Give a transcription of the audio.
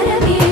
Para mí.